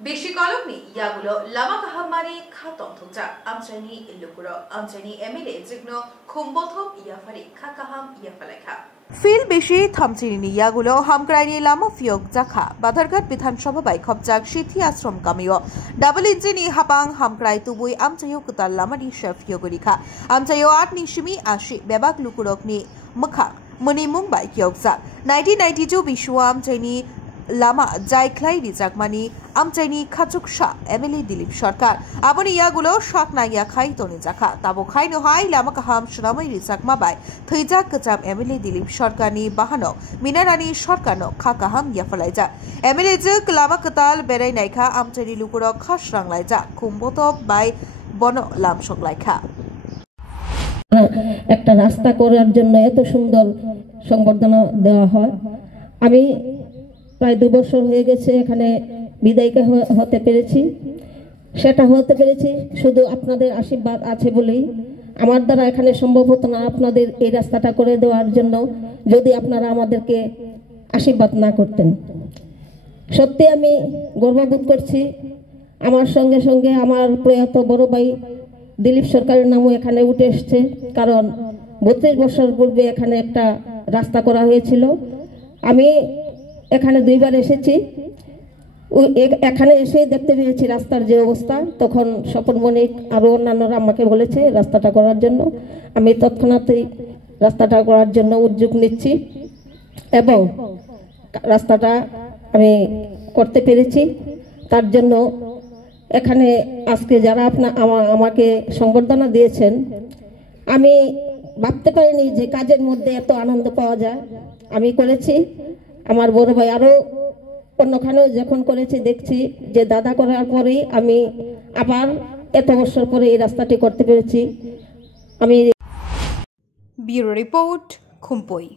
বেশি কলমনি ইয়াগুলো লামা কাহামানি খাতম থুকজা আমচাইনি ইল্লুকুরো আমচাইনি এমএলএ জিগনো খুমবথম ইয়াফারি খা কাহাম ইয়াফালাইখা ফিল বেশি থামচিনি ইয়াগুলো হামক্রাইনি লামা ফিয়ক জাখা বাধারঘাট বিধানসভা বাই খবজাক সিথি আশ্রম কামিও ডাবল ইঞ্জিনি হাপাং হামক্রাই তুবুই আমচাইও কুতাল লামানি শেফ ইয়গরিখা আমচাইও 8 নিশিমি আশি বেবাক লুকুরকনি মখা মনি মুম্বাই কিয়কজাক 1992 বিশুয়া আমচাইনি লামা জাইখ্লাই রিজাকমানি আমচাইনি খাচুকশা এমএলএ দিলীপ সরকার আবনি ইয়াগুলো শাক নাইয়া খাই তনি জাখা তাবো খাইনো হাই লামা কাহাম সুনামই রিজাকমা বাই থৈজাক কচাম এমএলএ দিলীপ সরকারনি বাহানো মিনারানি সরকারনো খা কাহাম ইয়াফালাইজা এমএলএ জক লামা কতাল বেরাই নাইখা আমচাইনি লুকুর খাসরাংলাইজা খুমবত বাই বন লাম সংলাইখা একটা রাস্তা করার জন্য এত সুন্দর সংবর্ধনা দেওয়া হয়। আমি প্রায় 2 বছর হয়ে গেছে এখানে বিদায়িকা হতে পেরেছি। সেটা হতে পেরেছি শুধু আপনাদের আশীর্বাদ আছে বলেই। আমার দ্বারা এখানে সম্ভব হতো না আপনাদের এই রাস্তাটা করে দেওয়ার জন্য যদি আপনারা আমাদেরকে আশীর্বাদ না করতেন। সত্যি আমি গর্ববোধ করছি। আমার সঙ্গে সঙ্গে আমার প্রয়াত বড় ভাই দিলীপ সরকারের নামও এখানে উঠে এসছে, কারণ 32 বছর পূর্বে এখানে একটা রাস্তা করা হয়েছিল। আমি এখানে 2 বার এসেছি। এখানে এসে দেখতে পেয়েছি রাস্তার যে অবস্থা। তখন স্বপন মনিক আরও অন্যান্যরা আমাকে বলেছে রাস্তাটা করার জন্য। আমি তৎক্ষণাৎই রাস্তাটা করার জন্য উদ্যোগ নিচ্ছি এবং রাস্তাটা আমি করতে পেরেছি। তার জন্য এখানে আজকে যারা আমাকে সংবর্ধনা দিয়েছেন, আমি ভাবতে পারিনি যে কাজের মধ্যে এত আনন্দ পাওয়া যায়। আমি করেছি, আমার বড় ভাই আরও অন্যখানেও যখন করেছি দেখছি যে দাদা করার পরেই আমি আবার এত বছর পরে এই রাস্তাটি করতে পেরেছি। আমি ব্যুরো রিপোর্ট খুমপই।